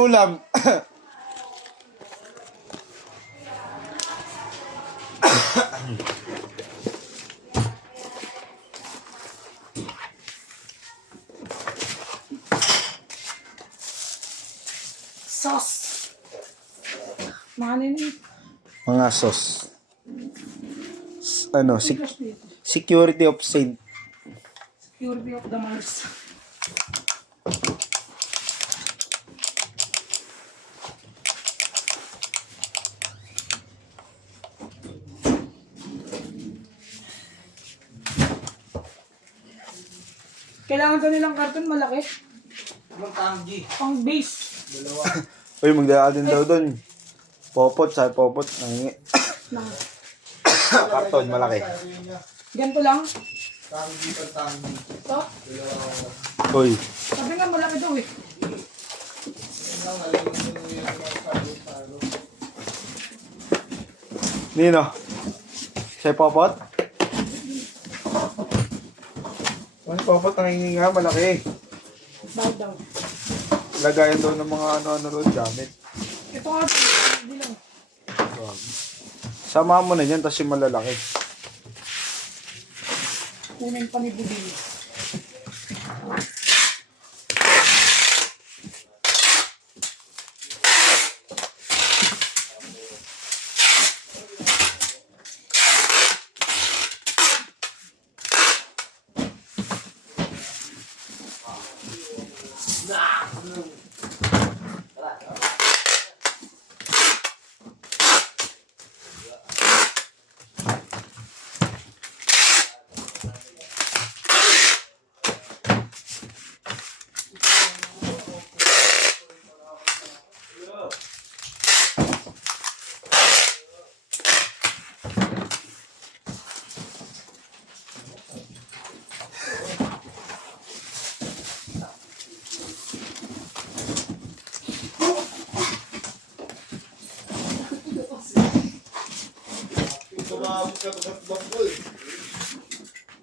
Ulam. Sauce. Mahanin yun. Mga sauce. Ano, security of saint. Security of the Mars. Kailangan to nilang karton malaki. Ibang tanggi. Pang base. Dalawa. Uy, magdala din daw doon. Popot, sa popot. Nangingi. Na. Karton, malaki. Ganito lang. Tanggi pag tanggi. Ito. Dalawa. Uy, Sabi nga malaki daw eh. Yun lang, nalilin ko yung salo-salo. Nino. Sa popot? Ang popot, nangingi nga, malaki. Bawal daw. Lagayan daw ng mga ano-ano ron, gamit. Ito nga. Hindi lang. Sama mo na yan, tapos yung malalaki. Kunin pa ni Budin. Tumawag ka pagkat bangkol.